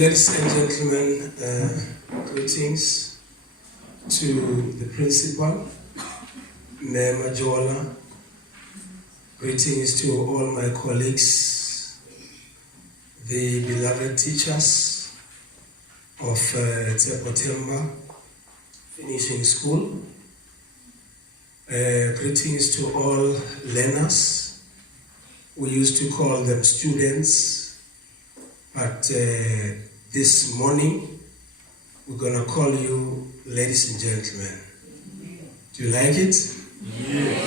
Ladies and gentlemen, greetings to the principal, Mayor Majola. Greetings to all my colleagues, the beloved teachers of Tshepo-Themba Finishing School. Greetings to all learners. We used to call them students, but this morning we're going to call you ladies and gentlemen. Do you like it? Yes.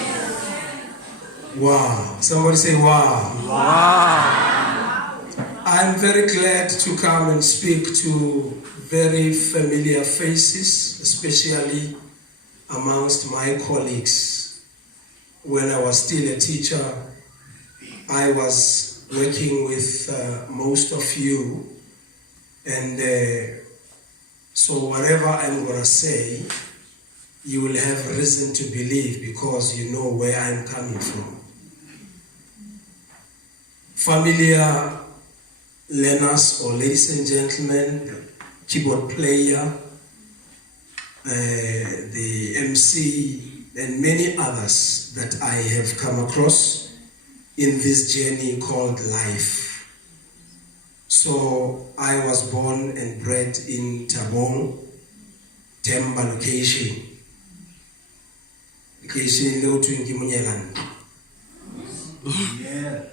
Wow. Somebody say wow. Wow. I'm very glad to come and speak to very familiar faces, especially amongst my colleagues. When I was still a teacher, I was working with most of you, and so whatever I'm going to say, you will have reason to believe because you know where I'm coming from. Familiar learners or ladies and gentlemen, keyboard player, the MC, and many others that I have come across in this journey called life. So I was born and bred in Tshepo-Themba location. Yeah.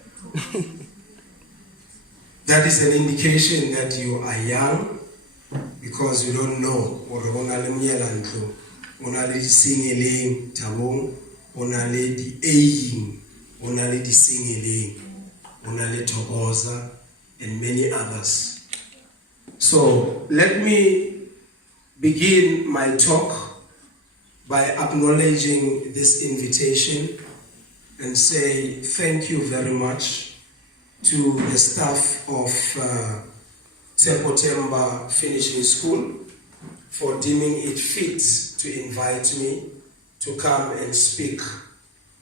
That is an indication that you are young, because you don't know what singing, tabong, onaledi aying, onaledi singing, onaledi togoza, and many others. So let me begin my talk by acknowledging this invitation and say thank you very much to the staff of Tshepo-Themba Finishing School for deeming it fit to invite me to come and speak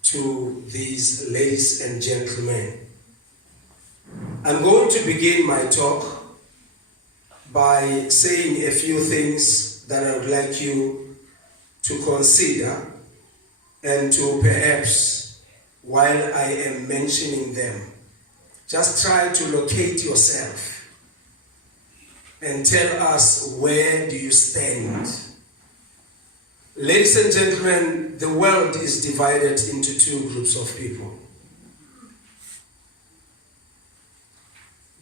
to these ladies and gentlemen. I'm going to begin my talk by saying a few things that I would like you to consider, and to perhaps, while I am mentioning them, just try to locate yourself and tell us, where do you stand? Ladies and gentlemen, the world is divided into two groups of people.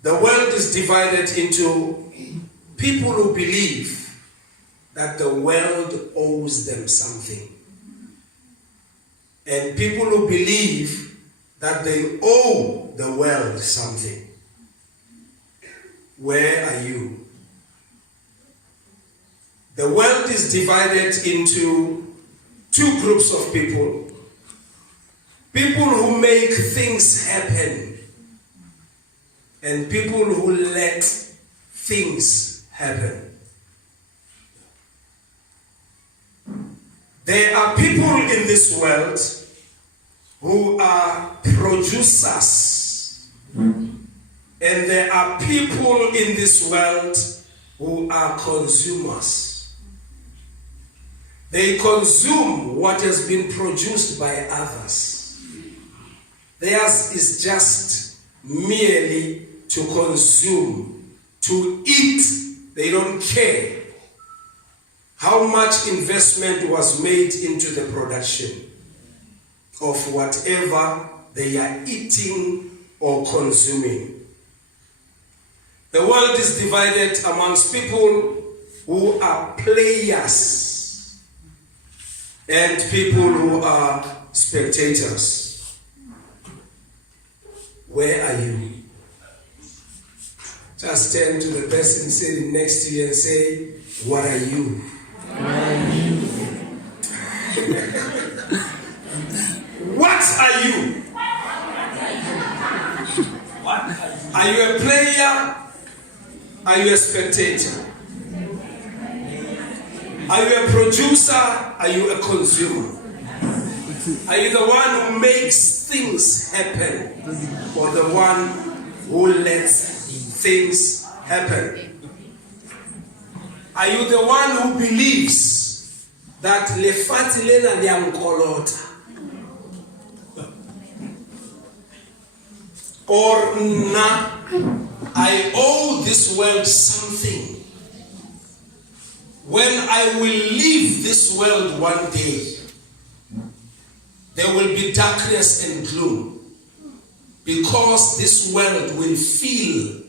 The world is divided into people who believe that the world owes them something, and people who believe that they owe the world something. Where are you? The world is divided into two groups of people. People who make things happen, and people who let things happen. There are people in this world who are producers, and there are people in this world who are consumers. They consume what has been produced by others. Theirs is just merely to consume, to eat. They don't care how much investment was made into the production of whatever they are eating or consuming. The world is divided amongst people who are players and people who are spectators. Where are you? Just turn to the person sitting next to you and say, what are you? Where are you? What are you? Are you a player? Are you a spectator? Are you a producer? Are you a consumer? Are you the one who makes things happen, or the one who lets things happen? Are you the one who believes that lefatshe lena le a nkolota? Or I owe this world something. When I will leave this world one day, there will be darkness and gloom, because this world will feel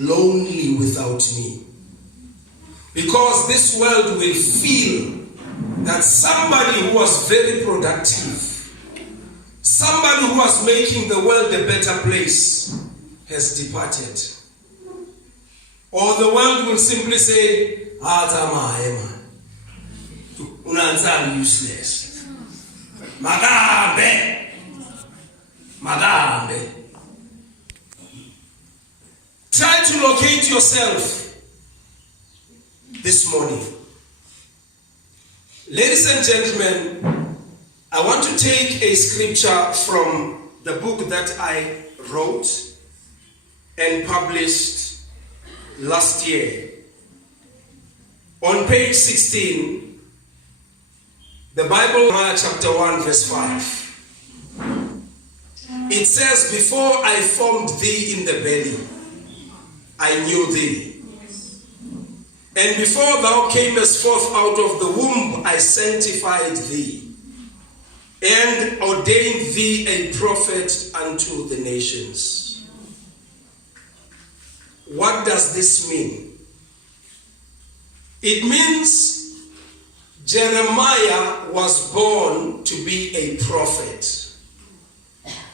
lonely without me. Because this world will feel that somebody who was very productive, somebody who was making the world a better place, has departed. Or the world will simply say, Unanzali useless. Magambe. Try to locate yourself this morning. Ladies and gentlemen, I want to take a scripture from the book that I wrote and published last year. On page 16, the Bible, chapter 1, verse 5. It says, before I formed thee in the belly, I knew thee. And before thou camest forth out of the womb, I sanctified thee, and ordained thee a prophet unto the nations. What does this mean? It means Jeremiah was born to be a prophet.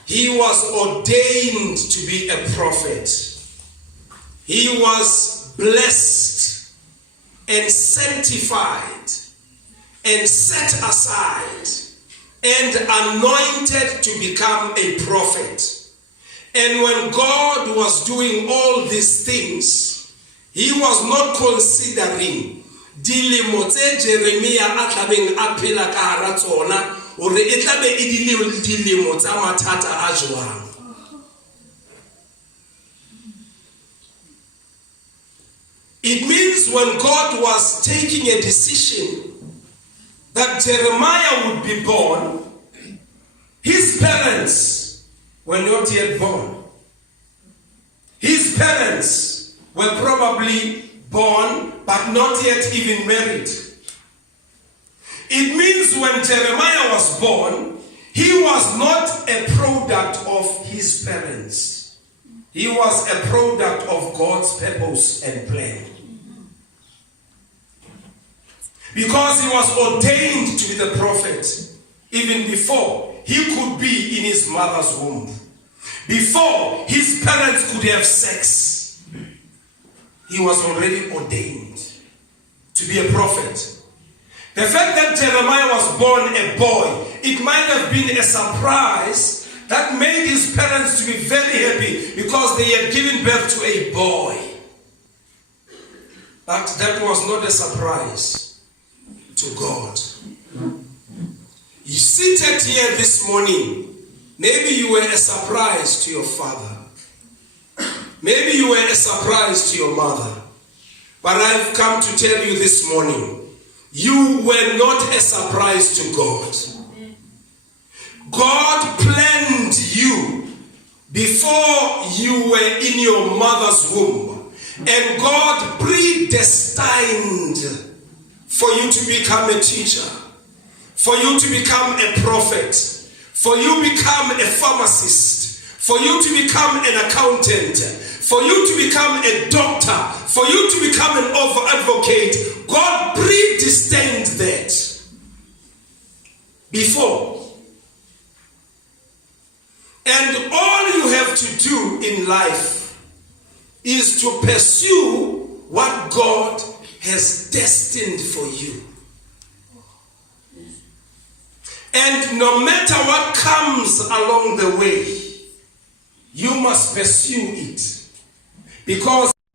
He was ordained to be a prophet. He was blessed and sanctified and set aside and anointed to become a prophet. And when God was doing all these things, he was not considering dilemo tse Jeremiah a tlabeng a phela ka hara tsona hore e tlabe e dilemo tsa mathata a jwang. It means when God was taking a decision that Jeremiah would be born, his parents were not yet born. His parents were probably born, but not yet even married. It means when Jeremiah was born, he was not a product of his parents. He was a product of God's purpose and plan. Because he was ordained to be the prophet even before he could be in his mother's womb. Before his parents could have sex, he was already ordained to be a prophet. The fact that Jeremiah was born a boy, it might have been a surprise that made his parents to be very happy because they had given birth to a boy. But that was not a surprise to God. You seated here this morning, maybe you were a surprise to your father. Maybe you were a surprise to your mother. But I've come to tell you this morning, you were not a surprise to God. God planned you before you were in your mother's womb. And God predestined for you to become a teacher, for you to become a prophet, for you to become a pharmacist, for you to become an accountant, for you to become a doctor, for you to become an advocate. God predestined that before. And all you have to do in life is to pursue what God has destined for you. And no matter what comes along the way, you must pursue it. Because